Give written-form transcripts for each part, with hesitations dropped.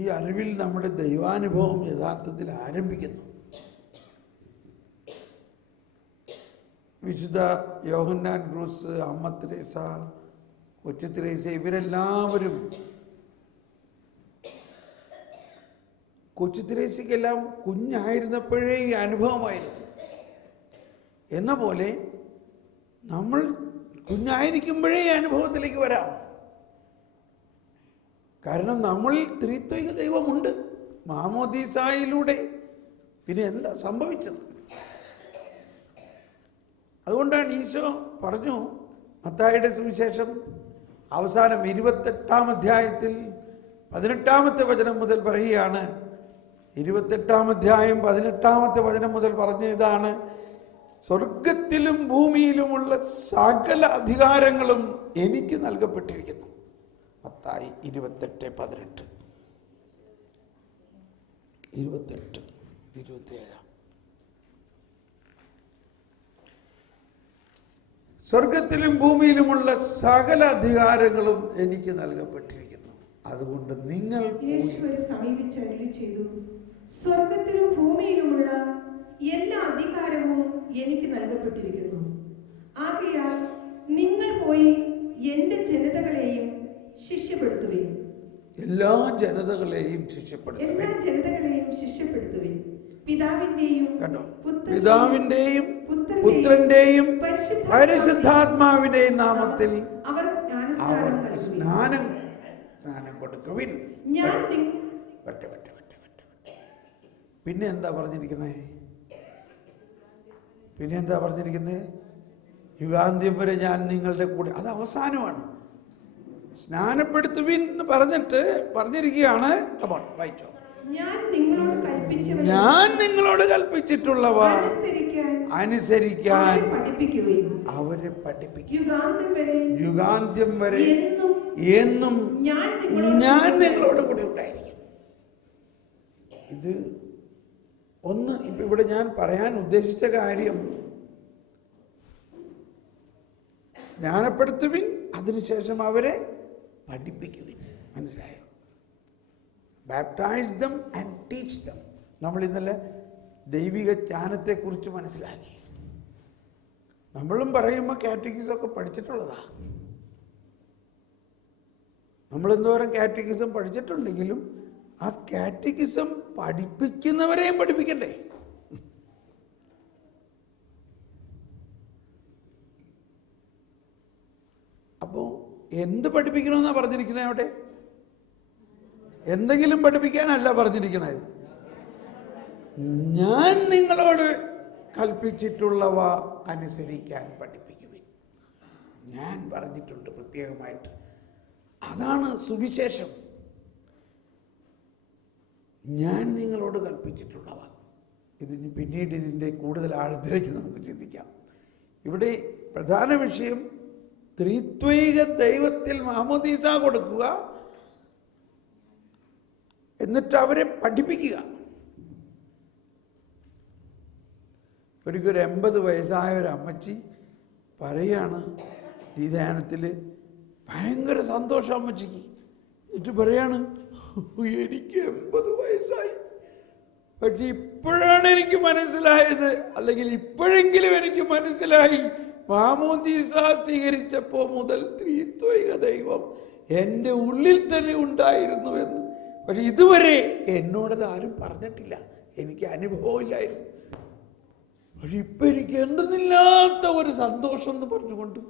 ഈ അറിവിൽ നമ്മുടെ ദൈവാനുഭവം യഥാർത്ഥത്തിൽ ആരംഭിക്കുന്നു. വിശുദ്ധ യോഹന്നാൻ ക്രൂസ്, അമ്മ തെരേസ, കൊച്ചു തെരേസ, ഇവരെല്ലാവരും, കൊച്ചു തെരേസയ്ക്കെല്ലാം കുഞ്ഞായിരുന്നപ്പോഴേ ഈ അനുഭവമായിരുന്നു. എന്ന പോലെ നമ്മൾ കുഞ്ഞായിരിക്കുമ്പോഴേ ഈ അനുഭവത്തിലേക്ക് വരാം. കാരണം നമ്മളിൽ ത്രിത്വൈക ദൈവമുണ്ട്. മാമോദീസായിലൂടെ പിന്നെ എന്താ സംഭവിച്ചത്? അതുകൊണ്ടാണ് ഈശോ പറഞ്ഞു, മത്തായിയുടെ സുവിശേഷം അവസാനം 28-ാം അധ്യായത്തിൽ 18-ാമത്തെ വചനം മുതൽ പറയുകയാണ്. 28-ാം അധ്യായം 18-ാമത്തെ വചനം മുതൽ പറഞ്ഞ ഇതാണ്: സ്വർഗത്തിലും ഭൂമിയിലുമുള്ള സകല അധികാരങ്ങളും എനിക്ക് നൽകപ്പെട്ടിരിക്കുന്നു. മത്തായി 28:18, 28-27. സ്വർഗത്തിലും ഭൂമിയിലുമുള്ള സകല അധികാരങ്ങളും എനിക്ക് നൽകപ്പെട്ടിരിക്കുന്നു. അതുകൊണ്ട് നിങ്ങൾ സമീപിച്ച് അരുളി ചെയ്തു, സ്വർഗത്തിലും ഭൂമിയിലുമുള്ള എല്ലാ അധികാരവും എനിക്ക് നൽകപ്പെട്ടിരിക്കുന്നു. ആകയാൽ നിങ്ങൾ പോയി എന്റെ ജനതകളെയും ശിഷ്യപ്പെടുത്തുവിൻ. എല്ലാ ജനതകളെയും ശിഷ്യപ്പെടുത്തുവിൻ. പിതാവിന്റെയും പുത്രന്റെയും പരിശുദ്ധാത്മാവിന്റെയും നാമത്തിൽ അവർക്ക് സ്നാനം കൊടുക്കുവിൻ. പിന്നെ എന്താ പറഞ്ഞിരിക്കുന്നത്? യുഗാന്ത്യം വരെ ഞാൻ നിങ്ങളുടെ കൂടെ. അത് അവസാനമാണ്. സ്നാനപ്പെടുത്തുവിൻ എന്ന് പറഞ്ഞിരിക്കുകയാണ്. വായിച്ചോ. ഞാൻ നിങ്ങളോട് കൽപ്പിച്ചിട്ടുള്ളവ അനുസരിക്കാൻ അവരെ പഠിപ്പിക്കും. യുഗാന്ത്യം വരെ എന്നും ഞാൻ നിങ്ങളോട് കൂടി ഉണ്ടായിരിക്കും. ഇത് ഒന്ന് ഇപ്പൊ ഇവിടെ ഞാൻ പറയാൻ ഉദ്ദേശിച്ച കാര്യം, സ്നാനപ്പെടുത്തുവിൻ, അതിനുശേഷം അവരെ പഠിപ്പിക്കുവിൻ. മനസ്സിലായോ? Baptise them and teach them. നമ്മൾ ഇന്നലെ ദൈവിക ജ്ഞാനത്തെക്കുറിച്ച് മനസ്സിലാക്കി. നമ്മളും പറയുമ്പോൾ കാറ്റഗിസം ഒക്കെ പഠിച്ചിട്ടുള്ളതാ. നമ്മളെന്തോരം കാറ്റഗിസം പഠിച്ചിട്ടുണ്ടെങ്കിലും ആ കാറ്റഗിസം പഠിപ്പിക്കുന്നവരെയും പഠിപ്പിക്കണ്ടേ? അപ്പോൾ എന്ത് പഠിപ്പിക്കണമെന്നാണ് പറഞ്ഞിരിക്കുന്നത്? അവിടെ എന്തെങ്കിലും പഠിപ്പിക്കാനല്ല പറഞ്ഞിരിക്കണത്. ഞാൻ നിങ്ങളോട് കൽപ്പിച്ചിട്ടുള്ളവ അനുസരിക്കാൻ പഠിപ്പിക്കുവിൻ. ഞാൻ പറഞ്ഞിട്ടുണ്ട് പ്രത്യേകമായിട്ട്. അതാണ് സുവിശേഷം. ഞാൻ നിങ്ങളോട് കൽപ്പിച്ചിട്ടുള്ളവ. ഇതിന് പിന്നീട് ഇതിൻ്റെ കൂടുതൽ ആഴത്തിലേക്ക് നമുക്ക് ചിന്തിക്കാം. ഇവിടെ പ്രധാന വിഷയം ത്രിത്വൈക ദൈവത്തിൽ മാമോദീസ കൊടുക്കുക, എന്നിട്ട് അവരെ പഠിപ്പിക്കുക. ഒരിക്കൽ 80 വയസ്സായ ഒരു അമ്മച്ചി പറയാണ് ഈ ധ്യാനത്തിൽ, ഭയങ്കര സന്തോഷം അമ്മച്ചിക്ക്. എന്നിട്ട് പറയാണ്, എനിക്ക് 80 വയസ്സായി, പക്ഷെ ഇപ്പോഴാണ് എനിക്ക് മനസ്സിലായത്, അല്ലെങ്കിൽ ഇപ്പോഴെങ്കിലും എനിക്ക് മനസ്സിലായി, മാമോദീസ സ്വീകരിച്ചപ്പോൾ മുതൽ ത്രിത്വൈക ദൈവം എൻ്റെ ഉള്ളിൽ തന്നെ ഉണ്ടായിരുന്നു എന്ന്. പക്ഷെ ഇതുവരെ എന്നോടത് ആരും പറഞ്ഞിട്ടില്ല, എനിക്ക് അനുഭവമില്ലായിരുന്നു. പക്ഷെ ഇപ്പം എനിക്ക് എന്തെന്നില്ലാത്ത ഒരു സന്തോഷം എന്ന് പറഞ്ഞുകൊണ്ട്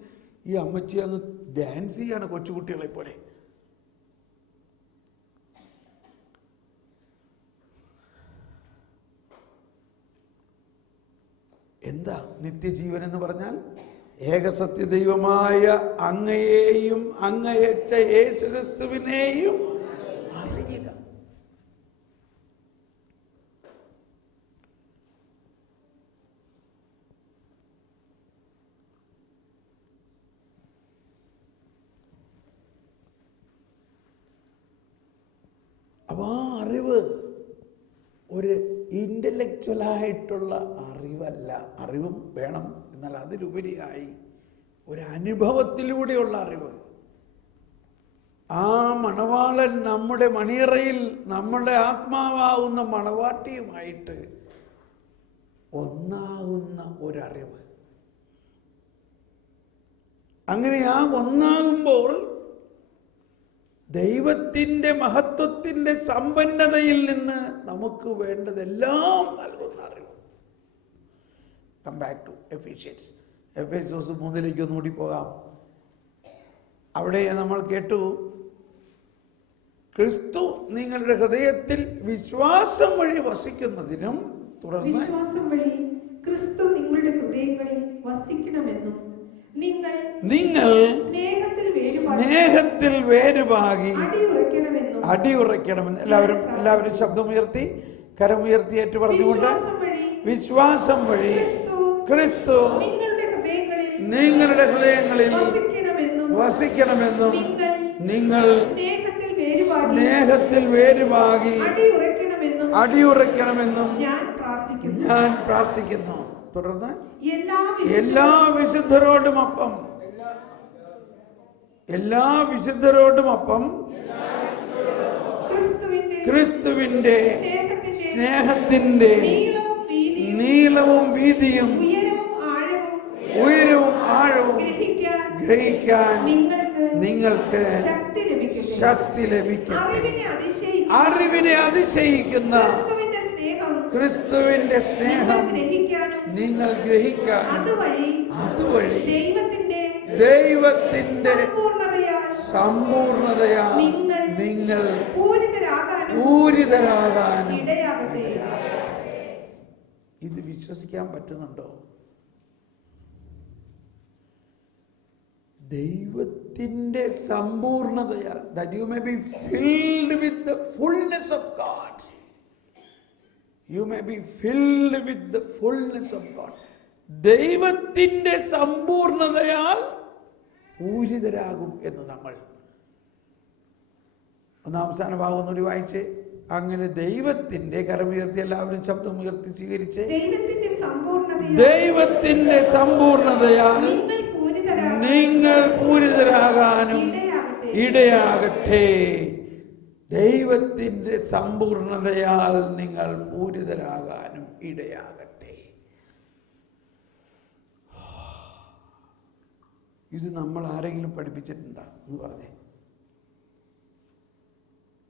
ഈ അമ്മച്ചി അങ്ങ് ഡാൻസ് ചെയ്യാണ് കൊച്ചുകുട്ടികളെ പോലെ. എന്താ നിത്യജീവൻ എന്ന് പറഞ്ഞാൽ? ഏകസത്യദൈവമായ അങ്ങയെയും അങ്ങയച്ച യേശുക്രിസ്തുവിനെയും അറിയുക. അപ്പോൾ ആ അറിവ് ഒരു ഇൻ്റലക്ച്വലായിട്ടുള്ള അറിവല്ല. അറിവും വേണം, എന്നാൽ അതിലുപരിയായി ഒരു അനുഭവത്തിലൂടെയുള്ള അറിവ്. ആ മണവാളൻ നമ്മുടെ മണിയറയിൽ നമ്മുടെ ആത്മാവാകുന്ന മണവാട്ടിയുമായിട്ട് ഒന്നാകുന്ന ഒരറിവ്. അങ്ങനെ ആ ഒന്നാകുമ്പോൾ ദൈവത്തിൻ്റെ മഹത്വത്തിൻ്റെ സമ്പന്നതയിൽ നിന്ന് നമുക്ക് വേണ്ടതെല്ലാം നൽകുന്ന അറിവ്. Come back to Ephesians. എഫേസ്യോസ് 3 ഒന്നുകൂടി പോകാം. അവിടെ നമ്മൾ കേട്ടു, ക്രിസ്തു നിങ്ങളുടെ ഹൃദയത്തിൽ വിശ്വാസം വഴി വസിക്കുന്നതിനും തുടർന്ന് വിശ്വാസം വഴി ക്രിസ്തു നിങ്ങളുടെ ഹൃദയങ്ങളിൽ വസിക്കണമെന്നും നിങ്ങൾ സ്നേഹത്തിൽ വേരുപാകി അടിയുറയ്ക്കണമെന്ന് എല്ലാവരും ശബ്ദമുയർത്തി കരമുയർത്തി ഏറ്റു പറഞ്ഞുകൊണ്ട്, വിശ്വാസം വഴി ക്രിസ്തു നിങ്ങളുടെ ഹൃദയങ്ങളിൽ വസിക്കണമെന്നും നിങ്ങൾ സ്നേഹത്തിൽ വേരുപാകി അടിയുറയ്ക്കണമെന്നും ഞാൻ പ്രാർത്ഥിക്കുന്നു. തുടർന്ന് എല്ലാ വിശുദ്ധരോടുമൊപ്പം ക്രിസ്തുവിന്റെ സ്നേഹത്തിന്റെ നീളവും വീതിയും ഉയരവും ആഴവും ഗ്രഹിക്കാൻ നിങ്ങൾക്ക് ശക്തി ലഭിക്കും. അറിവിനെ അതിശയിക്കുന്ന ക്രിസ്തുവിന്റെ സ്നേഹം നിങ്ങൾ ഗ്രഹിക്കാൻ അതുവഴി ദൈവത്തിന്റെ സമ്പൂർണതയാൽ നിങ്ങൾ പൂരിതരാകാനും. ഇത് വിശ്വസിക്കാൻ പറ്റുന്നുണ്ടോ? ദൈവത്തിന്റെ സമ്പൂർണതയാൽ, that you may be filled with the fullness of God. You may be filled with the fullness of God. ദൈവത്തിന്റെ സമ്പൂർണതയാൽ പൂരിതരാകും എന്ന് നമ്മൾ അവസാന ഭാഗം ഒന്നുകൂടി വായിച്ചേ. അങ്ങനെ ദൈവത്തിന്റെ കരമുയർത്തി എല്ലാവരും ശബ്ദമുയർത്തി സ്വീകരിച്ച്, ദൈവത്തിന്റെ സമ്പൂർണതയാൽ നിങ്ങൾ പൂരിതരാകാനും ഇടയാകട്ടെ. ദൈവത്തിന്റെ സമ്പൂർണതയാൽ നിങ്ങൾ പൂരിതരാകാനും ഇടയാകട്ടെ. ഇത് നമ്മൾ ആരെങ്കിലും പഠിപ്പിച്ചിട്ടുണ്ടോ എന്ന് പറഞ്ഞേ?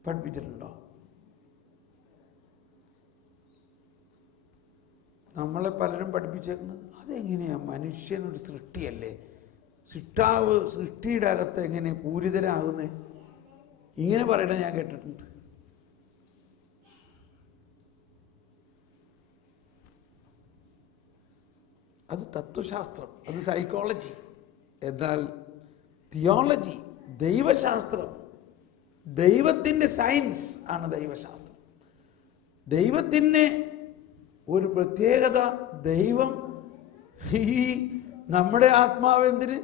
പഠിപ്പിച്ചിട്ടുണ്ടോ? നമ്മളെ പലരും പഠിപ്പിച്ചേക്കുന്നത് അതെങ്ങനെയാ? മനുഷ്യനൊരു സൃഷ്ടിയല്ലേ, സൃഷ്ടാവ് സൃഷ്ടിയുടെ അകത്ത് എങ്ങനെ പൂരിതരാകുന്നേ? ഇങ്ങനെ പറയണ ഞാൻ കേട്ടിട്ടുണ്ട്. അത് തത്വശാസ്ത്രം, അത് സൈക്കോളജി. എന്നാൽ തിയോളജി, ദൈവശാസ്ത്രം, ദൈവത്തിൻ്റെ സയൻസ് ആണ് ദൈവശാസ്ത്രം. ദൈവത്തിൻ്റെ ഒരു പ്രത്യേകത, ദൈവം ഈ നമ്മുടെ ആത്മാവെന്തിന്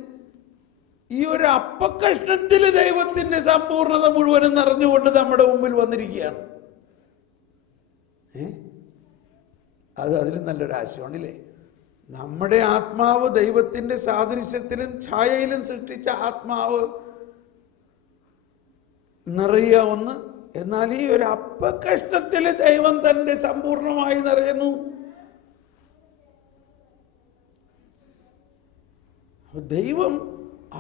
ഈ ഒരു അപ്പക്കഷ്ണത്തിൽ ദൈവത്തിൻ്റെ സമ്പൂർണത മുഴുവനും നിറഞ്ഞുകൊണ്ട് നമ്മുടെ മുമ്പിൽ വന്നിരിക്കുകയാണ്. അത് അതിലും നല്ലൊരു ആശയമാണല്ലേ. നമ്മുടെ ആത്മാവ് ദൈവത്തിൻ്റെ സാദൃശ്യത്തിലും ഛായയിലും സൃഷ്ടിച്ച ആത്മാവ് നിറയുക ഒന്ന്. എന്നാൽ ഈ ഒരു അപ്പക്കഷ്ണത്തിൽ ദൈവം തൻ്റെ സമ്പൂർണമായി നിറയുന്നു. ദൈവം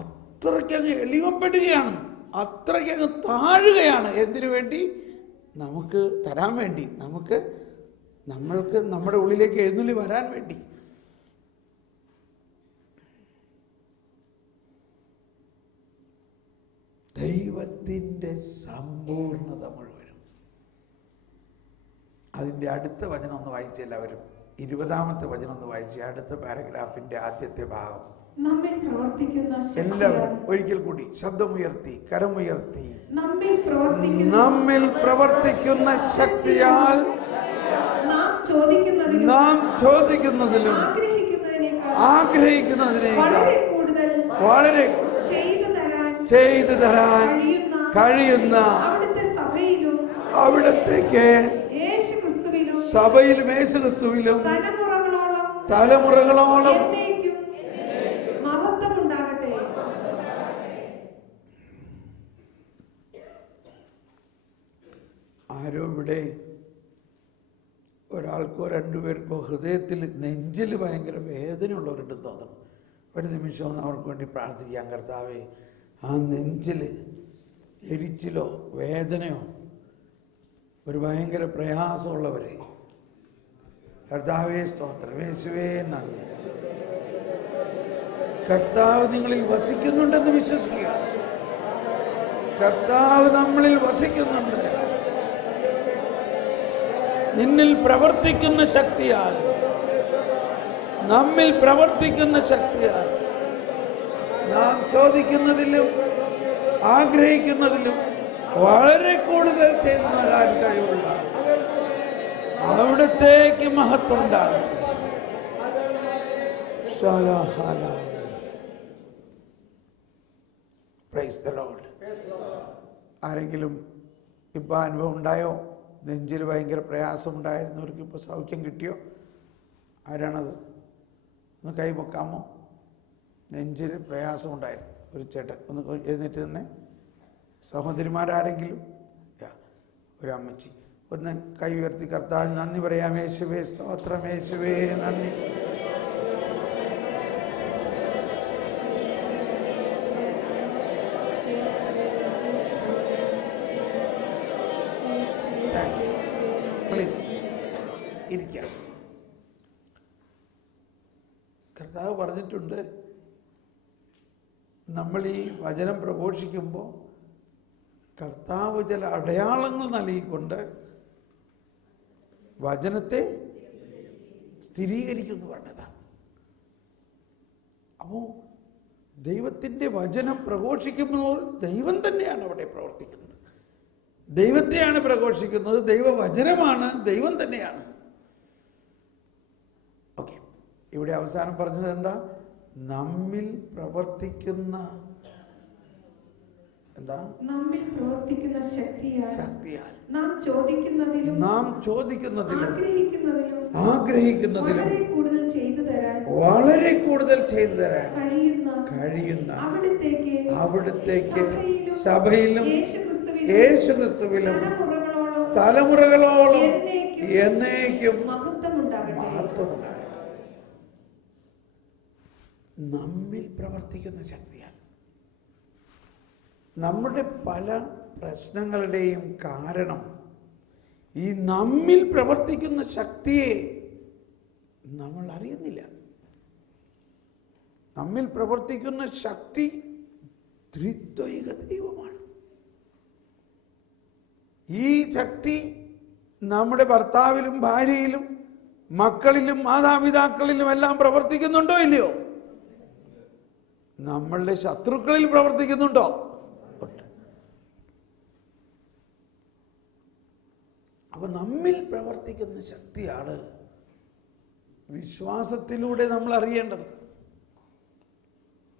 അത്രയ്ക്കങ്ങ് എളിമപ്പെടുകയാണ്, അത്രയ്ക്കങ്ങ് താഴുകയാണ്. എന്തിനു വേണ്ടി? നമുക്ക് തരാൻ വേണ്ടി, നമ്മൾക്ക് നമ്മുടെ ഉള്ളിലേക്ക് എഴുന്നള്ളി വരാൻ വേണ്ടി. ദൈവത്തിൻ്റെ സമ്പൂർണത മുഴുവനും. അതിൻ്റെ അടുത്ത വചനം ഒന്ന് വായിച്ച എല്ലാവരും, 20ാമത്തെ വചനം ഒന്ന് വായിച്ച അടുത്ത പാരഗ്രാഫിന്റെ ആദ്യത്തെ ഭാഗം. എല്ലാവരും ഒരിക്കൽ കൂടി ശബ്ദമുയർത്തി കരമുയർത്തി, നമ്മിൽ പ്രവർത്തിക്കുന്ന ശക്തിയാൽ നാം ചോദിക്കുന്നതിലും ആഗ്രഹിക്കുന്നതിനേക്കാൾ വളരെ ചെയ്തു തരാൻ കഴിയുന്ന അവിടത്തേക്ക് സഭയിലും യേശുക്രിസ്തുവിലും തലമുറകളോളം ആരോ ഇവിടെ ഒരാൾക്കോ രണ്ടുപേർക്കോ ഹൃദയത്തിൽ നെഞ്ചിൽ ഭയങ്കര വേദനയുള്ളവരുണ്ടെന്ന് തോന്നണം. ഒരു നിമിഷം അവർക്ക് വേണ്ടി പ്രാർത്ഥിക്കാം. കർത്താവേ, ആ നെഞ്ചിൽ എരിച്ചിലോ വേദനയോ ഒരു ഭയങ്കര പ്രയാസമുള്ളവരെ കർത്താവേ സ്തോത്രം, യേശുവേ നന്ദി. കർത്താവ് നിങ്ങളിൽ വസിക്കുന്നുണ്ടെന്ന് വിശ്വസിക്കുക. കർത്താവ് നമ്മളിൽ വസിക്കുന്നുണ്ട്. നിന്നിൽ പ്രവർത്തിക്കുന്ന ശക്തിയാൽ, നമ്മിൽ പ്രവർത്തിക്കുന്ന ശക്തിയാൽ നാം ചോദിക്കുന്നതിലും ആഗ്രഹിക്കുന്നതിലും വളരെ കൂടുതൽ ചെയ്തു തരാൻ കഴിവുള്ള അവിടത്തേക്ക് മഹത്വം ഉണ്ടാകും. Price the Lord. ആരെങ്കിലും ഇപ്പം അനുഭവം ഉണ്ടായോ? നെഞ്ചിൽ ഭയങ്കര പ്രയാസം ഉണ്ടായിരുന്നവർക്ക് ഇപ്പോൾ സൗഖ്യം കിട്ടിയോ? ആരാണത്? ഒന്ന് കൈപൊക്കാമോ? നെഞ്ചിൽ പ്രയാസം ഉണ്ടായിരുന്നു ഒരു ചേട്ടൻ. ഒന്ന് എഴുന്നേറ്റ് തന്നെ. സഹോദരിമാരാരെങ്കിലും? ഒരു അമ്മച്ചി. ഒന്ന് കൈ ഉയർത്തി കർത്താവിന് നന്ദി പറയാം. യേശുവേ സ്തോത്രം, യേശുവേ നന്ദി. പ്ലീസ് ഇരിക്കാം. കർത്താവ് പറഞ്ഞിട്ടുണ്ട്, നമ്മൾ ഈ വചനം പ്രഘോഷിക്കുമ്പോൾ കർത്താവ് ചില അടയാളങ്ങൾ നൽകിക്കൊണ്ട് വചനത്തെ സ്ഥിരീകരിക്കുന്നു പറഞ്ഞതാണ്. അപ്പോൾ ദൈവത്തിൻ്റെ വചനം പ്രഘോഷിക്കുമ്പോൾ ദൈവം തന്നെയാണ് അവിടെ പ്രവർത്തിക്കുന്നത്. ദൈവത്തെയാണ് പ്രഘോഷിക്കുന്നത്. ദൈവവചനമാണ്, ദൈവം തന്നെയാണ്. ഓക്കെ, ഇവിടെ അവസാനം പറഞ്ഞത് എന്താ? നമ്മിൽ പ്രവർത്തിക്കുന്ന നമ്മിൽ പ്രവർത്തിക്കുന്ന ശക്തിയാൽ നാം ചോദിക്കുന്നതിലും ആഗ്രഹിക്കുന്നതിലും വളരെ കൂടുതൽ ചെയ്തു തരാൻ കഴിയുന്ന അവിടുത്തേക്ക് സഭയിലും യേശുക്രിസ്തുവിലും തലമുറകളോളം എന്നേക്കും മഹത്വമുണ്ടാകട്ടെ. നമ്മിൽ പ്രവർത്തിക്കുന്ന ശക്തിയാണ്. നമ്മുടെ പല പ്രശ്നങ്ങളുടെയും കാരണം ഈ നമ്മിൽ പ്രവർത്തിക്കുന്ന ശക്തിയെ നമ്മൾ അറിയുന്നില്ല. നമ്മിൽ പ്രവർത്തിക്കുന്ന ശക്തി ത്രിത്വൈക ദൈവമാണ്. ഈ ശക്തി നമ്മുടെ ഭർത്താവിലും ഭാര്യയിലും മക്കളിലും മാതാപിതാക്കളിലും എല്ലാം പ്രവർത്തിക്കുന്നുണ്ടോ ഇല്ലയോ? നമ്മളുടെ ശത്രുക്കളിൽ പ്രവർത്തിക്കുന്നുണ്ടോ? അപ്പൊ നമ്മിൽ പ്രവർത്തിക്കുന്ന ശക്തിയാണ് വിശ്വാസത്തിലൂടെ നമ്മൾ അറിയേണ്ടത്.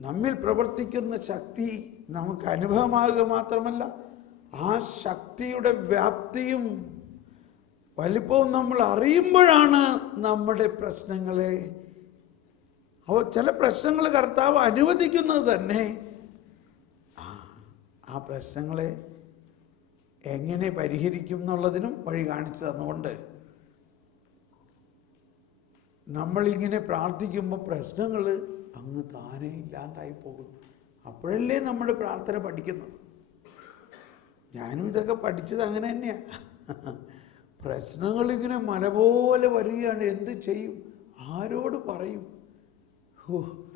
നമ്മിൽ പ്രവർത്തിക്കുന്ന ശക്തി നമുക്ക് അനുഭവമാകുക മാത്രമല്ല, ആ ശക്തിയുടെ വ്യാപ്തിയും വലിപ്പവും നമ്മൾ അറിയുമ്പോഴാണ് നമ്മുടെ പ്രശ്നങ്ങളെ, ചില പ്രശ്നങ്ങൾ കർത്താവ് അനുവദിക്കുന്നത് തന്നെ ആ പ്രശ്നങ്ങളെ എങ്ങനെ പരിഹരിക്കും എന്നുള്ളതിനും വഴി കാണിച്ചു തന്നുകൊണ്ട് നമ്മളിങ്ങനെ പ്രാർത്ഥിക്കുമ്പോൾ പ്രശ്നങ്ങൾ അങ്ങ് താനേ ഇല്ലാണ്ടായി പോകും. അപ്പോഴല്ലേ നമ്മുടെ പ്രാർത്ഥന പഠിക്കുന്നത്. ഞാനും ഇതൊക്കെ പഠിച്ചത് അങ്ങനെ തന്നെയാണ്. പ്രശ്നങ്ങളിങ്ങനെ മല പോലെ വരികയാണ്. എന്ത് ചെയ്യും? ആരോട് പറയും?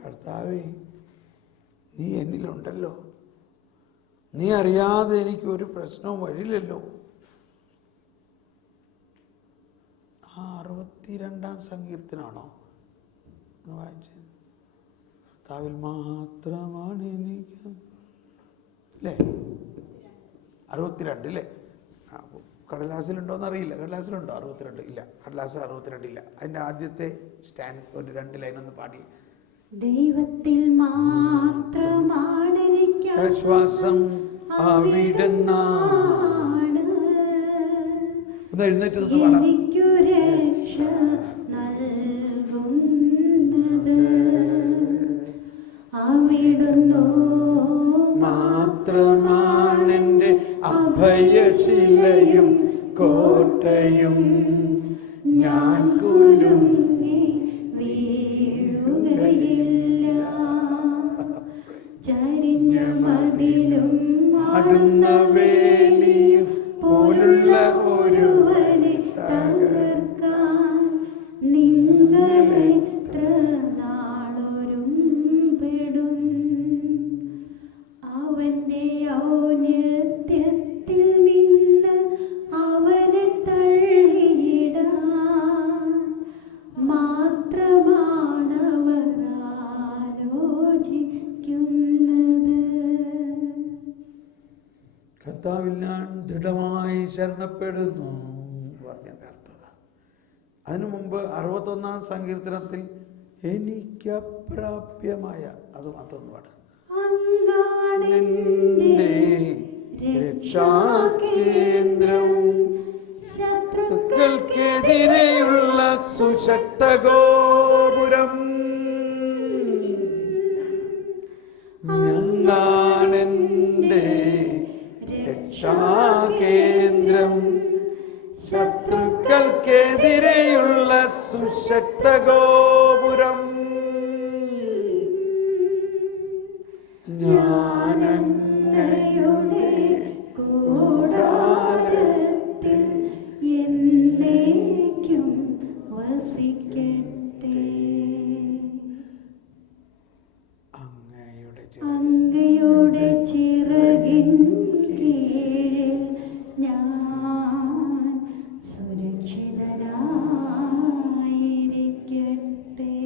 കർത്താവേ, നീ എന്നിലുണ്ടല്ലോ, നീ അറിയാതെ എനിക്കൊരു പ്രശ്നവും വരില്ലല്ലോ. 62-ാം സങ്കീർത്തനാണോ വായിച്ചത്? കർത്താവിൽ മാത്രമാണ് എനിക്ക് അല്ലേ? 62 അല്ലേ? കടലാസിലുണ്ടോയെന്ന് അറിയില്ല. കടലാസിലുണ്ടോ 62? ഇല്ല, കടലാസ് 62 ഇല്ല. അതിൻ്റെ ആദ്യത്തെ സ്റ്റാൻഡ് ഒരു 2 ലൈൻ ഒന്ന് പാടി. ദൈവത്തിൽ മാത്രമാണ് എനിക്ക് ആശ്വാസം അവിടുന്നാണ്. ഒന്ന് എഴുന്നേറ്റ് എനിക്കു രക്ഷ നൽകുന്നത് അവിടുന്നു മാത്രമാണെൻ്റെ അഭയശിലയും കോട്ടയും ഞാൻ കുലുങ്ങി വീഴുകയില്ല. ചരിഞ്ഞ മതിലും അടുന്ന വേലിയും പോലുള്ള ഒരുവനെ തകർക്കാൻ നിങ്ങളെത്ര നാളൊരുമ്പെടും. അവന്റെ ഔന്നത്യത്തിൽ നിന്ന് അവനെ തള്ളിയിടാൻ മാത്രമാണവർ ആലോചിക്കുന്നത്. കർത്താവിൽ ഞാൻ ദൃഢമായി ശരണപ്പെടുന്നു പറഞ്ഞതിൻ്റെ അർത്ഥത. അതിനു മുമ്പ് 61-ാം സങ്കീർത്തനത്തിൽ എനിക്കപ്രാപ്യമായ അത് മാത്രം പാട്. അങ്ങാണെന്റെ രക്ഷാകേന്ദ്രവും ശത്രുക്കൾക്കെതിരെയുള്ള സുശക്ത ഗോപുരം. അങ്ങാണെന്റെ രക്ഷാകേന്ദ്രം, ശത്രുക്കൾക്കെതിരെയുള്ള സുശക്ത ഗോപുരം. ഞാനങ്ങയുടെ കൂടാരത്തിൽ എന്നേക്കും വസിക്കട്ടെ. അങ്ങയുടെ ചിറകിൻ കീഴിൽ ഞാൻ സുരക്ഷിതനായിരിക്കട്ടെ.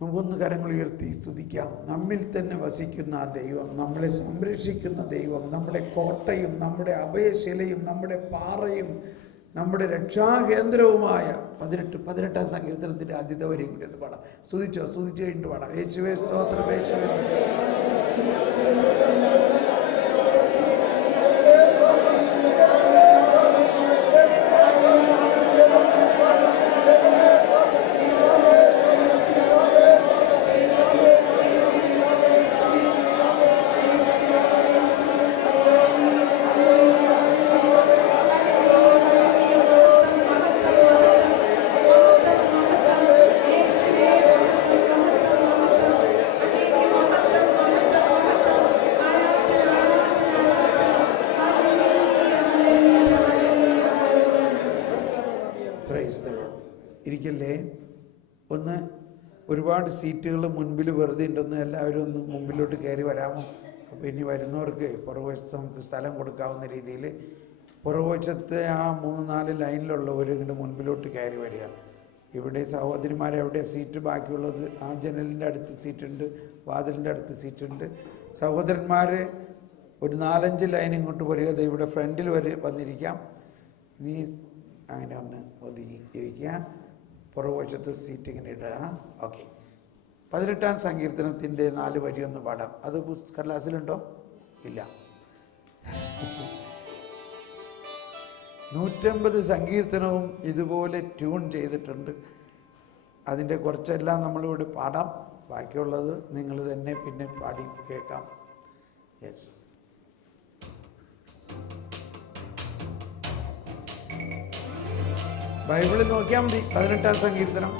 നമുക്കൊന്ന് കരങ്ങൾ ഉയർത്തി സ്തുതിക്കാം. നമ്മിൽ തന്നെ വസിക്കുന്ന ആ ദൈവം, നമ്മളെ സംരക്ഷിക്കുന്ന ദൈവം, നമ്മുടെ കോട്ടയും നമ്മുടെ അഭയശിലയും നമ്മുടെ പാറയും നമ്മുടെ രക്ഷാകേന്ദ്രവുമായ 18-ാം സങ്കീർത്തനത്തിൻ്റെ ആദ്യത്തെ വരെയും കൂടി ഒന്ന് പാടാം. സ്തുതിച്ചു കഴിഞ്ഞിട്ട് പാടാം. യേശുവേ സ്തോത്രം, യേശുവേ ഇരിക്കല്ലേ. ഒന്ന് ഒരുപാട് സീറ്റുകൾ മുൻപിൽ വെറുതെ ഉണ്ടെന്ന് എല്ലാവരും ഒന്ന് മുമ്പിലോട്ട് കയറി വരാമോ? അപ്പോൾ ഇനി വരുന്നവർക്ക് പുറകുവശത്ത് നമുക്ക് സ്ഥലം കൊടുക്കാവുന്ന രീതിയിൽ പുറകുവശത്തെ ആ 3-4 ലൈനിലുള്ളവർ ഇങ്ങോട്ട് മുൻപിലോട്ട് കയറി വരിക. ഇവിടെ സഹോദരിമാരെ എവിടെ സീറ്റ് ബാക്കിയുള്ളത്? ആ ജനലിൻ്റെ അടുത്ത് സീറ്റുണ്ട്, വാതിലിൻ്റെ അടുത്ത് സീറ്റുണ്ട്. സഹോദരന്മാർ ഒരു 4-5 ലൈൻ ഇങ്ങോട്ട് വരിക. ഇവിടെ ഫ്രണ്ടിൽ വന്നിരിക്കാം. ഇനി അങ്ങനെ ഒന്ന് ഒതുങ്ങി ഇരിക്കുക. പുറകുവശത്ത് സീറ്റ് ഇങ്ങനെ ഇടുക. ഓക്കെ. 18-ാം സങ്കീർത്തനത്തിൻ്റെ 4 വരി ഒന്ന് പാടാം. അത് കടലാസിലുണ്ടോ? ഇല്ല. 150 സങ്കീർത്തനവും ഇതുപോലെ ട്യൂൺ ചെയ്തിട്ടുണ്ട്. അതിൻ്റെ കുറച്ചെല്ലാം നമ്മളിവിടെ പാടാം. ബാക്കിയുള്ളത് നിങ്ങൾ തന്നെ പിന്നെ പാടി കേൾക്കാം. യെസ്. ബൈബിളിൽ നോക്കിയാൽ മതി. 18-ാം സങ്കീർത്തനം.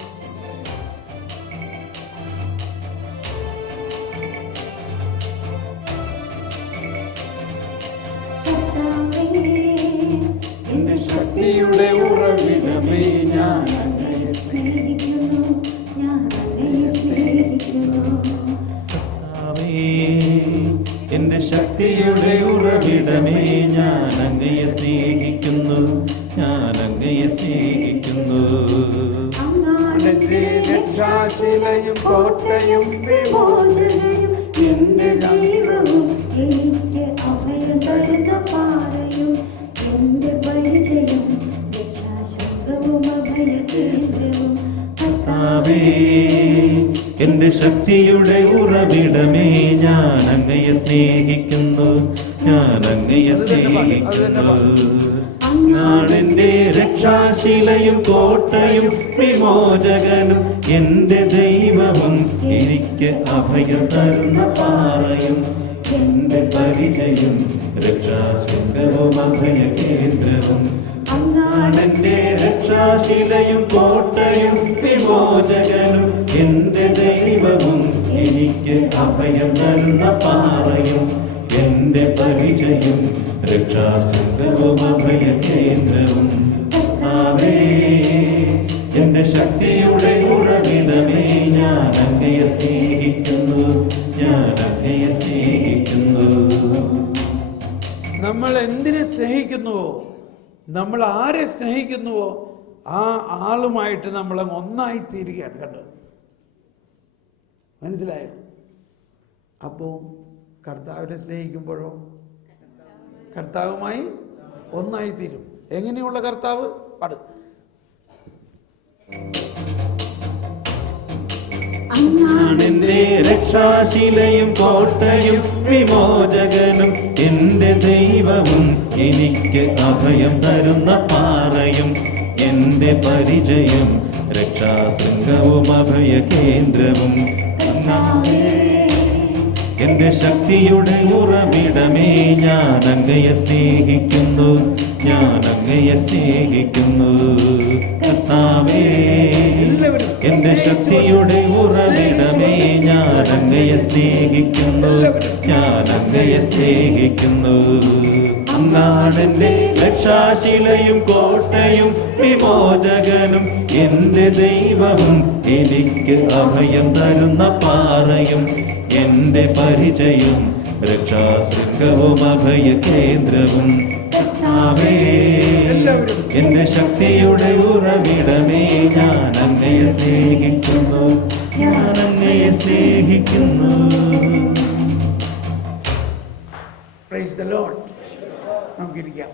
എന്റെ ശക്തിയുടെ ഉറവിടമേ, ഞാൻ അങ്ങയെ സ്നേഹിക്കുന്നു, ഞാൻ അങ്ങയെ സ്നേഹിക്കുന്നു. എന്റെ ശക്തിയുടെ ഉറവിടമേ, ഞാൻ അങ്ങയെ സ്നേഹിക്കുന്നു, ഞാൻ അങ്ങയെ സ്നേഹിക്കുന്നു. അങ്ങാണെന്റെ രക്ഷാശിലയും കോട്ടയും വിമോചകനും എന്റെ ദൈവവും എനിക്ക് അഭയം തരുന്ന പാറയും എന്റെ പരിചയം രക്ഷാശൃംഗവും അഭയകേന്ദ്രവും. കർത്താവേ, എന്റെ ശക്തിയുടെ ഉറവിടമേ, ഞാൻ അങ്ങയെ സ്നേഹിക്കുന്നു, ഞാൻ അങ്ങയെ സ്നേഹിക്കുന്നു. അങ്ങാണെന്റെ രക്ഷാശിലയും കോട്ടയും വിമോചകനും എന്റെ ദൈവവും എനിക്ക് അഭയം തരുന്ന പാറയും എന്റെ പരിചയം രക്ഷാശൃംഗവും അഭയകേന്ദ്രവും അങ്ങാണെന്റെ രക്ഷാശിലയും കോട്ടയും വിമോചകനും എന്റെ ദൈവവും എനിക്ക് അഭയം തരുന്ന പാറയും എന്റെ പരിചയം രക്ഷാശൃംഗവും അഭയകേന്ദ്രവും കർത്താവേ എന്റെ ശക്തിയുടെ ഉറവിടമേ ഞാൻ അങ്ങയെ സ്നേഹിക്കുന്നു ഞാൻ അങ്ങയെ സ്നേഹിക്കുന്നു. നമ്മൾ എന്തിനെ സ്നേഹിക്കുന്നുവോ, നമ്മൾ ആരെ സ്നേഹിക്കുന്നുവോ ആ ആളുമായിട്ട് നമ്മൾ ഒന്നായി തീരുകയാണ്. കണ്ടത് മനസ്സിലായോ? അപ്പോൾ കർത്താവിനെ സ്നേഹിക്കുമ്പോഴോ കർത്താവുമായി ഒന്നായി തീരും. എങ്ങനെയുള്ള കർത്താവ്? പാട്. അങ്ങാണെന്റെ രക്ഷാശിലയും കോട്ടയും വിമോചകനും എന്റെ ദൈവവും എനിക്ക് അഭയം തരുന്ന പാറയും എന്റെ പരിചയം രക്ഷാശൃംഗവും അഭയകേന്ദ്രവും എന്റെ ശക്തിയുടെ ഉറവിടമേ ഞാൻ അങ്ങയെ സ്നേഹിക്കുന്നു ഞാൻ അങ്ങയെ സ്നേഹിക്കുന്നു. കർത്താവേ എന്റെ ശക്തിയുടെ ഉറവിടമേ ഞാൻ അങ്ങയെ സ്നേഹിക്കുന്നു ഞാൻ അങ്ങയെ സ്നേഹിക്കുന്നു. അങ്ങാണെന്റെ രക്ഷാശിലയും കോട്ടയും വിമോചകനും എന്റെ ദൈവവും എനിക്ക് അഭയം തരുന്ന പാറയും എന്റെ പരിചയം രക്ഷാശൃംഗവും അഭയകേന്ദ്രവും കർത്താവേ എന്റെ ശക്തിയുടെ ഉറവിടമേ ഞാൻ അങ്ങയെ സ്നേഹിക്കുന്നു ഞാൻ അങ്ങയെ സ്നേഹിക്കുന്നു. Praise the Lord. നമുക്കിരിക്കാം.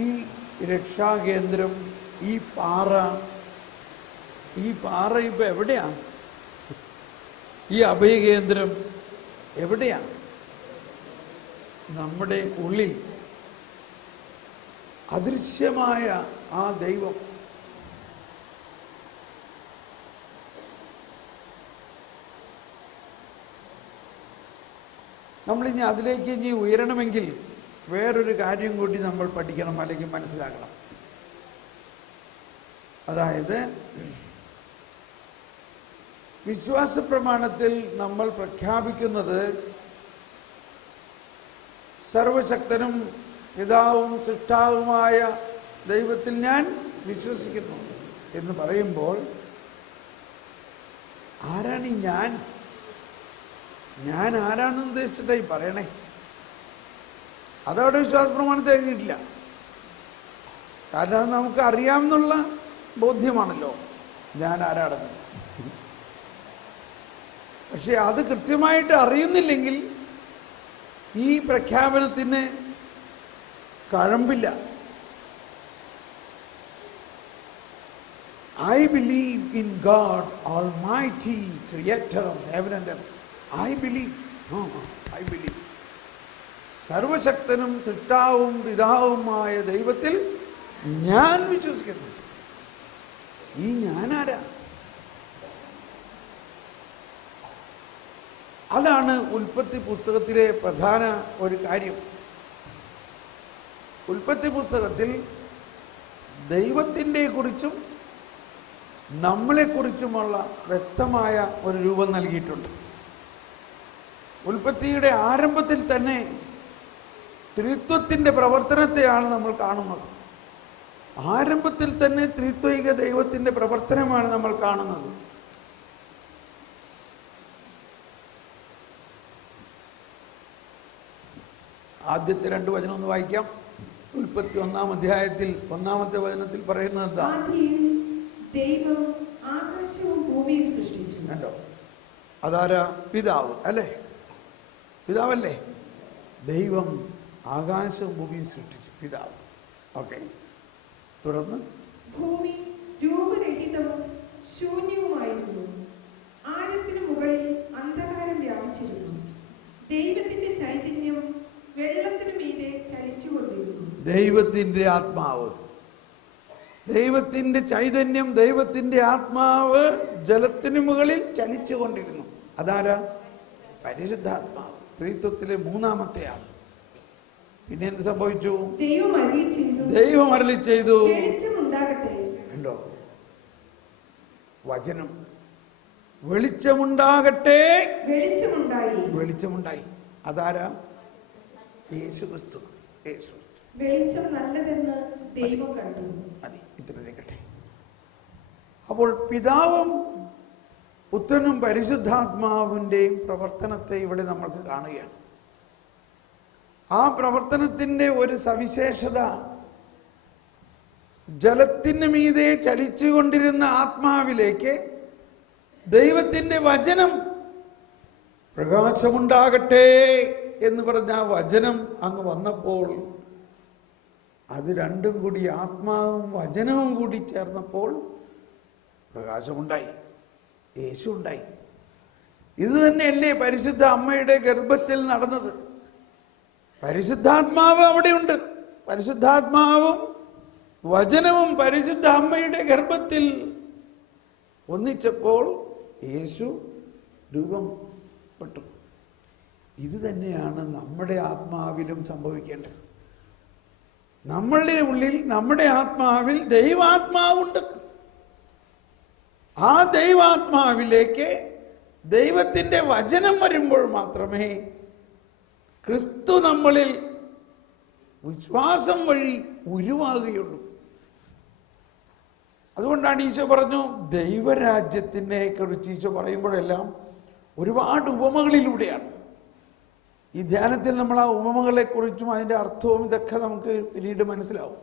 ഈ രക്ഷാകേന്ദ്രം, ഈ പാറ ഇപ്പൊ എവിടെയാണ്? ഈ അഭയകേന്ദ്രം എവിടെയാണ്? നമ്മുടെ ഉള്ളിൽ അദൃശ്യമായ ആ ദൈവം നമ്മളിനി അതിലേക്ക് ഇനി ഉയരണമെങ്കിൽ വേറൊരു കാര്യം കൂടി നമ്മൾ പഠിക്കണം, അല്ലെങ്കിൽ മനസ്സിലാക്കണം. അതായത് വിശ്വാസ പ്രമാണത്തിൽ നമ്മൾ പ്രഖ്യാപിക്കുന്നത് സർവശക്തനും പിതാവും സൃഷ്ടാവുമായ ദൈവത്തിൽ ഞാൻ വിശ്വസിക്കുന്നു എന്ന് പറയുമ്പോൾ ആരാണ് ഈ ഞാൻ ആരാണെന്ന് ഉദ്ദേശിച്ചിട്ടായി പറയണേ? അതവിടെ വിശ്വാസ പ്രമാണത്തിൽ എഴുതിയിട്ടില്ല. കാരണം അത് നമുക്ക് അറിയാമെന്നുള്ള ബോധ്യമാണല്ലോ ഞാൻ ആരാണെന്ന്. പക്ഷെ അത് കൃത്യമായിട്ട് അറിയുന്നില്ലെങ്കിൽ ഈ പ്രഖ്യാപനത്തിന് കഴമ്പില്ല. I believe in God, Almighty, Creator of heaven and earth. I believe. I believe. സർവശക്തനും സൃഷ്ടാവും പിതാവുമായ ദൈവത്തിൽ ഞാൻ വിശ്വസിക്കുന്നു. ഈ ഞാനാരാ? അതാണ് ഉൽപ്പത്തി പുസ്തകത്തിലെ പ്രധാന ഒരു കാര്യം. ഉൽപ്പത്തി പുസ്തകത്തിൽ ദൈവത്തിൻ്റെ കുറിച്ചും നമ്മളെക്കുറിച്ചുമുള്ള വ്യക്തമായ ഒരു രൂപം നൽകിയിട്ടുണ്ട്. ഉൽപ്പത്തിയുടെ ആരംഭത്തിൽ തന്നെ ത്രിത്വത്തിൻ്റെ പ്രവർത്തനത്തെയാണ് നമ്മൾ കാണുന്നത്. ആരംഭത്തിൽ തന്നെ ത്രിത്വൈക ദൈവത്തിൻ്റെ പ്രവർത്തനമാണ് നമ്മൾ കാണുന്നത്. ആദ്യത്തെ 2 വചനം ഒന്ന് വായിക്കാം. ഉൽപ്പത്തി 1-ാം അധ്യായത്തിൽ 1-ാമത്തെ വചനത്തിൽ പറയുന്നത് എന്താ? ദൈവം ആകാശവും ഭൂമിയും സൃഷ്ടിച്ചു. കണ്ടോ? അതാരാ? പിതാവ് അല്ലേ? പിതാവല്ലേ? ദൈവം ആകാശവും ഭൂമിയും സൃഷ്ടിച്ചു, പിതാവ്. ഓക്കെ, തുടർന്ന് ഭൂമി രൂപരഹിതവും ശൂന്യവുമായിരുന്നു. ആഴത്തിന് മുകളിൽ അന്ധകാരം വ്യാപിച്ചിരുന്നു. ദൈവത്തിന്റെ ചൈതന്യം വെള്ളത്തിനു മീതെ ചലിച്ചുകൊണ്ടിരുന്നു. ദൈവത്തിൻ്റെ ആത്മാവ്, ദൈവത്തിൻ്റെ ചൈതന്യം, ദൈവത്തിൻ്റെ ആത്മാവ് ജലത്തിന് മുകളിൽ ചലിച്ചുകൊണ്ടിരുന്നു. അതാരാ? പരിശുദ്ധാത്മാവ്, ത്രിത്വത്തിലെ മൂന്നാമത്തെ ആൾ. പിന്നെ എന്ത് സംഭവിച്ചു? ദൈവം അരുളി ചെയ്തു, ദൈവം അരുളി ചെയ്തു, വെളിച്ചമുണ്ടാകട്ടെ. കണ്ടോ? വചനം, വെളിച്ചമുണ്ടാകട്ടെ. വെളിച്ചമുണ്ടായി. വെളിച്ചമുണ്ടായി. അതാരാ? യേശു ക്രിസ്തു. യേശു ക്രിസ്തു. വെളിച്ചം നല്ലതെന്ന് ദൈവം കണ്ടു. മതി, ഇത്ര നിൽക്കട്ടെ. അപ്പോൾ പിതാവും പുത്രനും പരിശുദ്ധാത്മാവിൻ്റെയും പ്രവർത്തനത്തെ ഇവിടെ നമ്മൾക്ക് കാണുകയാണ്. ആ പ്രവർത്തനത്തിൻ്റെ ഒരു സവിശേഷത, ജലത്തിന് മീതെ ചലിച്ചുകൊണ്ടിരുന്ന ആത്മാവിലേക്ക് ദൈവത്തിൻ്റെ വചനം, പ്രകാശമുണ്ടാകട്ടെ എന്ന് പറഞ്ഞ ആ വചനം അങ്ങ് വന്നപ്പോൾ, അത് രണ്ടും കൂടി, ആത്മാവും വചനവും കൂടി ചേർന്നപ്പോൾ പ്രകാശമുണ്ടായി, യേശു ഉണ്ടായി. ഇത് തന്നെയല്ലേ പരിശുദ്ധ അമ്മയുടെ ഗർഭത്തിൽ നടന്നത്? പരിശുദ്ധാത്മാവ് അവിടെയുണ്ട്. പരിശുദ്ധാത്മാവും വചനവും പരിശുദ്ധ അമ്മയുടെ ഗർഭത്തിൽ ഒന്നിച്ചപ്പോൾ യേശു രൂപപ്പെട്ടു. ഇത് തന്നെയാണ് നമ്മുടെ ആത്മാവിലും സംഭവിക്കേണ്ടത്. നമ്മളുടെ ഉള്ളിൽ, നമ്മുടെ ആത്മാവിൽ ദൈവാത്മാവുണ്ട്. ആ ദൈവാത്മാവിലേക്ക് ദൈവത്തിൻ്റെ വചനം വരുമ്പോൾ മാത്രമേ ക്രിസ്തു നമ്മളിൽ വിശ്വാസം വഴി ഉരുവാകുകയുള്ളൂ. അതുകൊണ്ടാണ് ഈശോ പറഞ്ഞു, ദൈവരാജ്യത്തിനെ കുറിച്ച് ഈശോ പറയുമ്പോഴെല്ലാം ഒരുപാട് ഉപമകളിലൂടെയാണ്. ഈ ധ്യാനത്തിൽ നമ്മൾ ആ ഉപമകളെക്കുറിച്ചും അതിൻ്റെ അർത്ഥവും ഇതൊക്കെ നമുക്ക് പിന്നീട് മനസ്സിലാവും.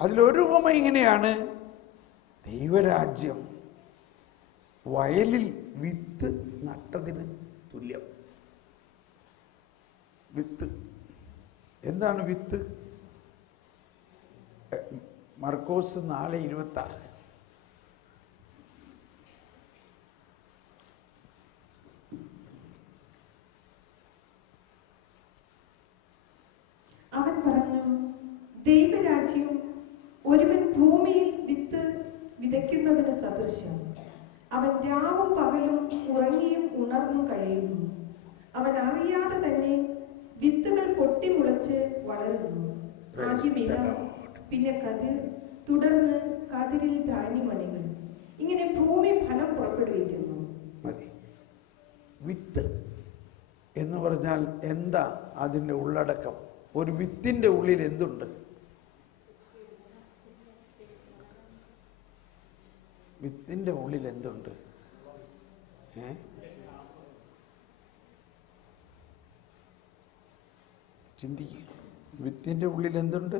അതിലൊരു ഉപമ ഇങ്ങനെയാണ്: ദൈവരാജ്യം വയലിൽ വിത്ത് നട്ടതിന് തുല്യം. വിത്ത് എന്താണ്? വിത്ത് മർക്കോസ് 4:26. അവൻ പറഞ്ഞു, ദൈവരാജ്യം ഒരുവൻ ഭൂമിയിൽ വിത്ത് വിതയ്ക്കുന്നതിന് സദൃശ്യം. അവൻ രാവും പകലും ഉറങ്ങിയും ഉണർന്നും കഴിയുന്നു. അവൻ അറിയാതെ തന്നെ വിത്തുകൾ പൊട്ടിമുളച്ച് വളരുന്നു. ആദ്യം ഇല, പിന്നെ കതിർ, തുടർന്ന് കതിരിൽ ധാന്യമണികൾ. ഇങ്ങനെ ഭൂമി ഫലം പുറപ്പെടുവിക്കുന്നു. മതി. വിത്ത് എന്ന് പറഞ്ഞാൽ എന്താ അതിൻ്റെ ഉള്ളടക്കം? ഒരു വിത്തിൻ്റെ ഉള്ളിൽ എന്തുണ്ട്? വിത്തിൻ്റെ ഉള്ളിൽ എന്തുണ്ട്? ചിന്തിക്കുക. വിത്തിൻ്റെ ഉള്ളിൽ എന്തുണ്ട്?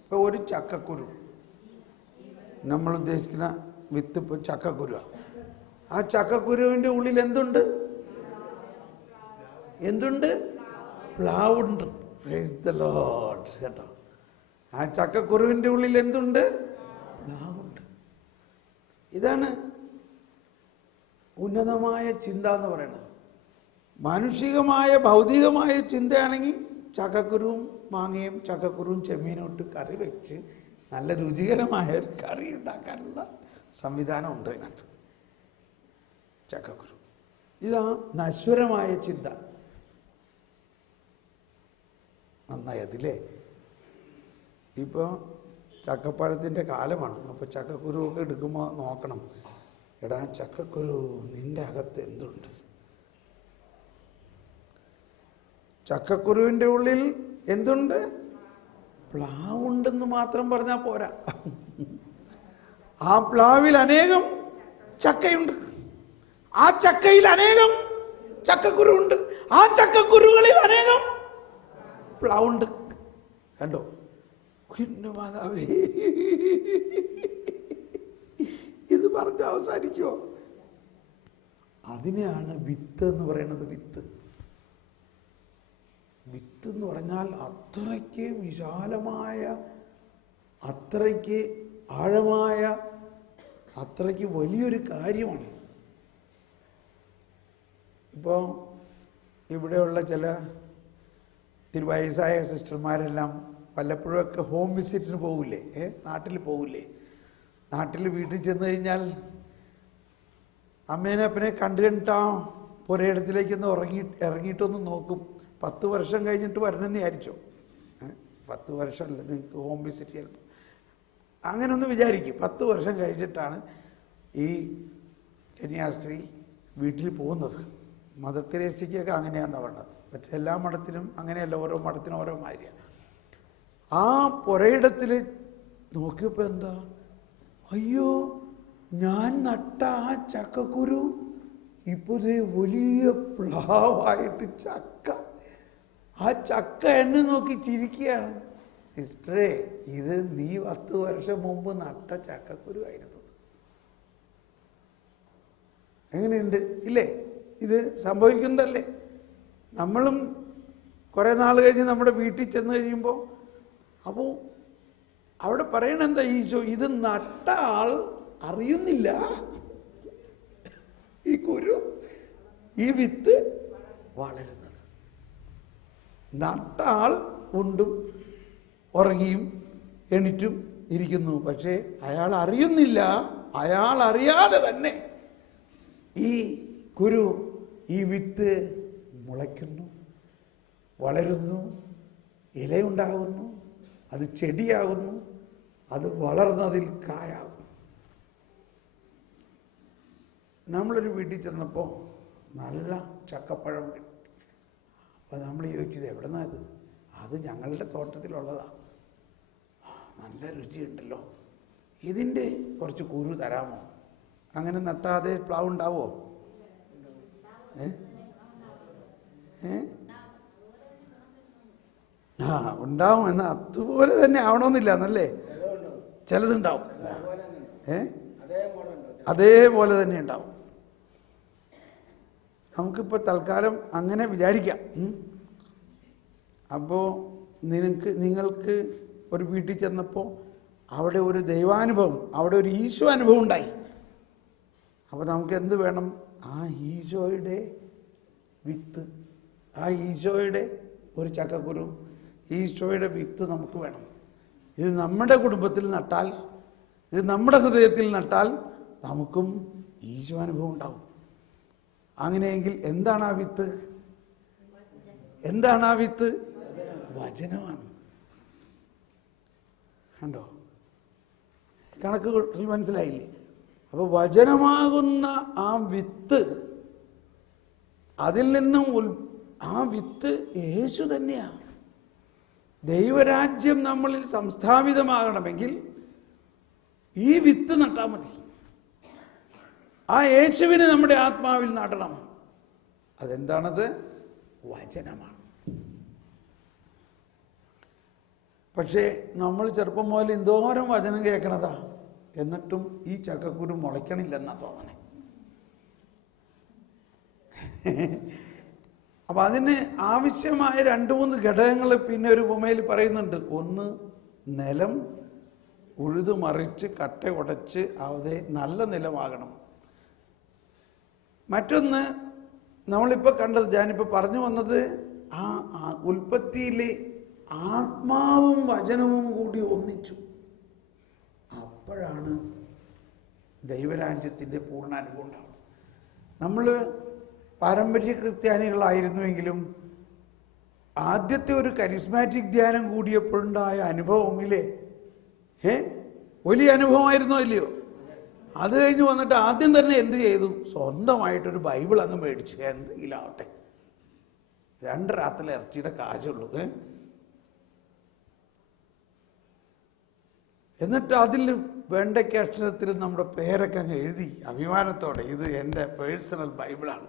ഇപ്പോൾ ഒരു ചക്കക്കുരു, നമ്മൾ ഉദ്ദേശിക്കുന്ന വിത്ത് ഇപ്പോൾ ചക്കക്കുരുവാണ്. ആ ചക്കക്കുരുവിൻ്റെ ഉള്ളിൽ എന്തുണ്ട്? എന്തുണ്ട്? പ്ലാവുണ്ട്. Praise the Lord. കേട്ടോ, ആ ചക്കക്കുരുവിൻ്റെ ഉള്ളിൽ എന്തുണ്ട്? പ്ലാവുണ്ട്. ഇതാണ് ഉന്നതമായ ചിന്ത എന്ന് പറയുന്നത്. മാനുഷികമായ ഭൗതികമായ ചിന്തയാണെങ്കിൽ ചക്കക്കുരുവും മാങ്ങയും ചക്കക്കുരുവും ചെമ്മീനും ഇട്ട് കറി വെച്ച് നല്ല രുചികരമായ ഒരു കറി ഉണ്ടാക്കാനുള്ള സംവിധാനം ഉണ്ട് അതിനകത്ത്. ചക്കക്കുരു ഇതാ നശ്വരമായ ചിന്ത. നന്നായതില്ലേ? ഇപ്പോൾ ചക്കപ്പഴത്തിൻ്റെ കാലമാണ്. അപ്പോൾ ചക്കക്കുരുവൊക്കെ എടുക്കുമ്പോൾ നോക്കണം, എടാ ചക്കക്കുരു നിൻ്റെ അകത്ത് എന്തുണ്ട്? ചക്കക്കുരുവിൻ്റെ ഉള്ളിൽ എന്തുണ്ട്? പ്ലാവുണ്ടെന്ന് മാത്രം പറഞ്ഞാൽ പോരാ. ആ പ്ലാവിൽ അനേകം ചക്കയുണ്ട്. ആ ചക്കയിൽ അനേകം ചക്കക്കുരുവുണ്ട്. ആ ചക്കക്കുരുകളിൽ അനേകം പ്ലാവുണ്ട്. കണ്ടോ? മാതാവേ, ഇത് പറഞ്ഞ് അവസാനിക്കുമോ? അതിനെയാണ് വിത്ത് എന്ന് പറയുന്നത്. വിത്ത് വിത്ത് എന്ന് പറഞ്ഞാൽ അത്രയ്ക്ക് വിശാലമായ, അത്രയ്ക്ക് ആഴമായ, അത്രയ്ക്ക് വലിയൊരു കാര്യമാണ്. ഇപ്പോൾ ഇവിടെയുള്ള ചില വയസ്സായ സിസ്റ്റർമാരെല്ലാം വല്ലപ്പോഴൊക്കെ ഹോം വിസിറ്റിന് പോകില്ലേ, നാട്ടിൽ പോകില്ലേ. നാട്ടിൽ വീട്ടിൽ ചെന്ന് കഴിഞ്ഞാൽ അമ്മേനെ അപ്പനെ കണ്ടിട്ടാ പുരയിടത്തിലേക്കൊന്ന് ഇറങ്ങിയിട്ടൊന്ന് നോക്കും. 10 വർഷം കഴിഞ്ഞിട്ട് വരണമെന്ന് വിചാരിച്ചോ? 10 വർഷമല്ല, നിങ്ങൾക്ക് ഹോം വിസിറ്റ് ചിലപ്പോൾ അങ്ങനെ ഒന്ന് വിചാരിക്കും. 10 വർഷം കഴിഞ്ഞിട്ടാണ് ഈ കന്യാസ്ത്രീ വീട്ടിൽ പോകുന്നത്. മദർ തെരേസയ്ക്കൊക്കെ അങ്ങനെയാണെന്ന് പറഞ്ഞത്. മറ്റേ എല്ലാ മഠത്തിനും അങ്ങനെയല്ല, ഓരോ മഠത്തിനും ഓരോ മാതിരിയാണ്. ആ പുരയിടത്തിൽ നോക്കിയപ്പോൾ എന്താ, അയ്യോ ഞാൻ നട്ട ആ ചക്കക്കുരു ഇപ്പോൾ വലിയ പ്ലാവായിട്ട് ചക്ക, ആ ചക്ക എന്നെ നോക്കി ചിരിക്കുകയാണ്. സിസ്റ്ററെ, ഇത് നീ 10 വർഷം മുമ്പ് നട്ട ചക്കക്കുരു ആയിരുന്നു. എങ്ങനെയുണ്ട് ഇല്ലേ? ഇത് സംഭവിക്കുന്നതല്ലേ? നമ്മളും കുറേ നാൾ കഴിഞ്ഞ് നമ്മുടെ വീട്ടിൽ ചെന്ന് കഴിയുമ്പോൾ, അപ്പോൾ അവിടെ പറയണെന്താ, ഈശോ ഇത് നട്ട ആൾ അറിയുന്നില്ല, ഈ കുരു, ഈ വിത്ത് വളരുന്നത്. നട്ട ആൾ ഉണ്ടും ഉറങ്ങിയും എണിറ്റും ഇരിക്കുന്നു. പക്ഷേ അയാൾ അറിയുന്നില്ല, അയാൾ അറിയാതെ തന്നെ ഈ കുരു, ഈ വിത്ത് മുളയ്ക്കുന്നു, വളരുന്നു, ഇലയുണ്ടാകുന്നു, അത് ചെടിയാകുന്നു, അത് വളർന്നതിൽ കായാകുന്നു. നമ്മളൊരു വീട്ടിൽ ചെന്നപ്പോൾ നല്ല ചക്കപ്പഴം കിട്ടി. അപ്പോൾ നമ്മൾ ചോദിച്ചത് എവിടെ നിന്നാണ്? അത് ഞങ്ങളുടെ തോട്ടത്തിലുള്ളതാണ്. നല്ല രുചിയുണ്ടല്ലോ, ഇതിൻ്റെ കുറച്ച് കുരു തരാമോ? അങ്ങനെ നട്ടാതെ പ്ലാവ് ഉണ്ടാവുമോ? ഉണ്ടാവും. എന്നാൽ അതുപോലെ തന്നെ ആവണമെന്നില്ല എന്നല്ലേ? ചിലതുണ്ടാവും, അതേപോലെ തന്നെ ഉണ്ടാവും. നമുക്കിപ്പോൾ തൽക്കാലം അങ്ങനെ വിചാരിക്കാം. അപ്പോൾ നിങ്ങൾക്ക് ഒരു വീട്ടിൽ ചെന്നപ്പോൾ അവിടെ ഒരു ദൈവാനുഭവം, അവിടെ ഒരു ഈശോ അനുഭവം ഉണ്ടായി. അപ്പോൾ നമുക്ക് എന്ത് വേണം? ആ ഈശോയുടെ വിത്ത്, ആ ഈശോയുടെ ഒരു ചക്കക്കുരു, ഈശോയുടെ വിത്ത് നമുക്ക് വേണം. ഇത് നമ്മുടെ കുടുംബത്തിൽ നട്ടാൽ, ഇത് നമ്മുടെ ഹൃദയത്തിൽ നട്ടാൽ നമുക്കും ഈശോ അനുഭവം ഉണ്ടാവും. അങ്ങനെയെങ്കിൽ എന്താണ് ആ വിത്ത്? എന്താണ് ആ വിത്ത്? വചനമാണ്. കണ്ടോ? കണക്ക് മനസ്സിലായില്ലേ? അപ്പോൾ വചനമാകുന്ന ആ വിത്ത്, അതിൽ നിന്നും ആ വിത്ത് യേശു തന്നെയാണ്. ദൈവരാജ്യം നമ്മളിൽ സംസ്ഥാപിതമാകണമെങ്കിൽ ഈ വിത്ത് നട്ടാൽ മതി. ആ യേശുവിനെ നമ്മുടെ ആത്മാവിൽ നടണം. അതെന്താണത്? വചനമാണ്. പക്ഷേ നമ്മൾ ചെറുപ്പം മുതൽ എന്തോരം വചനം കേൾക്കണതാ, എന്നിട്ടും ഈ ചക്കക്കുരു മുളയ്ക്കണില്ലെന്നാ തോന്നണേ. അപ്പം അതിന് ആവശ്യമായ 2-3 ഘടകങ്ങൾ പിന്നെ ഒരു ഉപമയിൽ പറയുന്നുണ്ട്. ഒന്ന്, നിലം ഉഴുതു മറിച്ച് കട്ട ഉടച്ച് അവിടെ നല്ല നിലമാകണം. മറ്റൊന്ന് നമ്മളിപ്പോൾ കണ്ടത്, ഞാനിപ്പോൾ പറഞ്ഞു വന്നത്, ആ ഉൽപ്പത്തിയിലെ ആത്മാവും വചനവും കൂടി ഒന്നിച്ചു. അപ്പോഴാണ് ദൈവരാജ്യത്തിൻ്റെ പൂർണ്ണാനുഭവം ഉണ്ടാവുന്നത്. നമ്മൾ പാരമ്പര്യ ക്രിസ്ത്യാനികളായിരുന്നുവെങ്കിലും ആദ്യത്തെ ഒരു കരിസ്മാറ്റിക് ധ്യാനം കൂടിയപ്പോഴുണ്ടായ അനുഭവമില്ലേ, വലിയ അനുഭവമായിരുന്നോ ഇല്ലയോ? അത് കഴിഞ്ഞ് വന്നിട്ട് ആദ്യം തന്നെ എന്ത് ചെയ്തു? സ്വന്തമായിട്ടൊരു ബൈബിൾ അങ്ങ് മേടിച്ചു. എന്തെങ്കിലും ആവട്ടെ, 2 രാത്രി ഇറച്ചിയുടെ കാശുള്ളൂ. എന്നിട്ട് അതിൽ വെണ്ടയ്ക്ക അക്ഷരത്തിൽ നമ്മുടെ പേരൊക്കെ അങ്ങ് എഴുതി അഭിമാനത്തോടെ, ഇത് എൻ്റെ പേഴ്സണൽ ബൈബിളാണ്.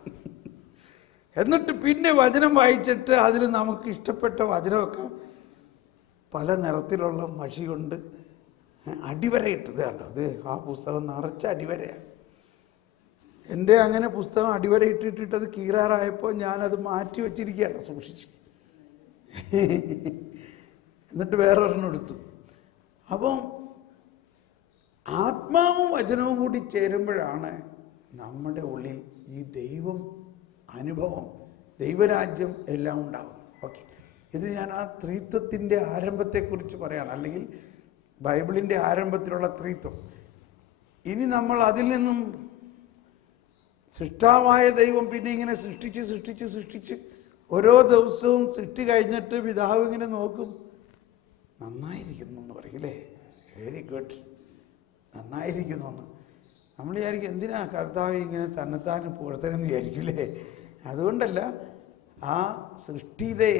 എന്നിട്ട് പിന്നെ വചനം വായിച്ചിട്ട് അതിൽ നമുക്ക് ഇഷ്ടപ്പെട്ട വചനമൊക്കെ പല നിറത്തിലുള്ള മഷി കൊണ്ട് അടിവരയിട്ടത് കണ്ടോ? ഇത് ആ പുസ്തകം നിറച്ച അടിവരയാണ്. എൻ്റെ അങ്ങനെ പുസ്തകം അടിവരയിട്ടിട്ട് അത് കീറാറായപ്പോൾ ഞാനത് മാറ്റി വച്ചിരിക്കുകയാണ്, സൂക്ഷിച്ച്. എന്നിട്ട് വേറൊരെണ്ണം എടുത്തു. അപ്പം ആത്മാവും വചനവും കൂടി ചേരുമ്പോഴാണ് നമ്മുടെ ഉള്ളിൽ ഈ ദൈവം അനുഭവം, ദൈവരാജ്യം എല്ലാം ഉണ്ടാവും. ഓക്കെ, ഇത് ഞാൻ ആ ത്രിത്വത്തിൻ്റെ ആരംഭത്തെക്കുറിച്ച് പറയാണ്, അല്ലെങ്കിൽ ബൈബിളിൻ്റെ ആരംഭത്തിലുള്ള ത്രിത്വം. ഇനി നമ്മൾ അതിൽ നിന്നും സൃഷ്ടാവായ ദൈവം പിന്നെ ഇങ്ങനെ സൃഷ്ടിച്ച് ഓരോ ദിവസവും സൃഷ്ടി കഴിഞ്ഞിട്ട് പിതാവ് ഇങ്ങനെ നോക്കും, നന്നായിരിക്കുന്നു എന്ന് പറയില്ലേ, വെരി ഗുഡ്, നന്നായിരിക്കുന്നു എന്ന്. നമ്മൾ വിചാരിക്കും എന്തിനാ കർത്താവ് ഇങ്ങനെ തന്നെത്താനും പുറത്തനെന്ന് വിചാരിക്കില്ലേ. അതുകൊണ്ടല്ല, ആ സൃഷ്ടിയുടെ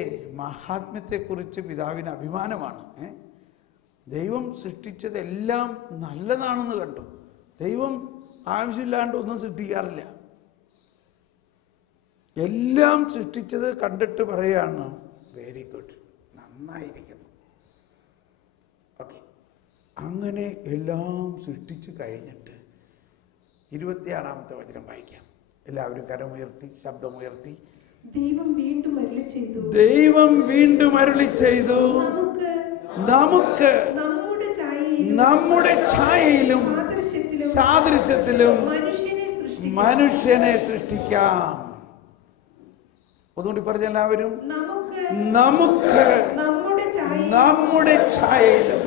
മഹാത്മ്യത്തെക്കുറിച്ച് പിതാവിന് അഭിമാനമാണ്. ദൈവം സൃഷ്ടിച്ചതെല്ലാം നല്ലതാണെന്ന് കണ്ടു. ദൈവം ആവശ്യമില്ലാണ്ട് ഒന്നും സൃഷ്ടിക്കാറില്ല. എല്ലാം സൃഷ്ടിച്ചത് കണ്ടിട്ട് പറയാണ് വെരി ഗുഡ്, നന്നായിരിക്കുന്നു. ഓക്കെ, അങ്ങനെ എല്ലാം സൃഷ്ടിച്ച് കഴിഞ്ഞിട്ട് 26-ാമത്തെ വചനം വായിക്കാം. എല്ലാവരും കരമുയർത്തി ശബ്ദമുയർത്തി. ദൈവം വീണ്ടും അരുളി ചെയ്തു, ദൈവം വീണ്ടും അരുളി ചെയ്തു, നമുക്ക് നമ്മുടെ ഛായയിലും സാദൃശ്യത്തിലും മനുഷ്യനെ സൃഷ്ടിക്കാം. ഒന്നുകൂടി പറഞ്ഞ എല്ലാവരും, നമുക്ക് നമ്മുടെ ഛായയിലും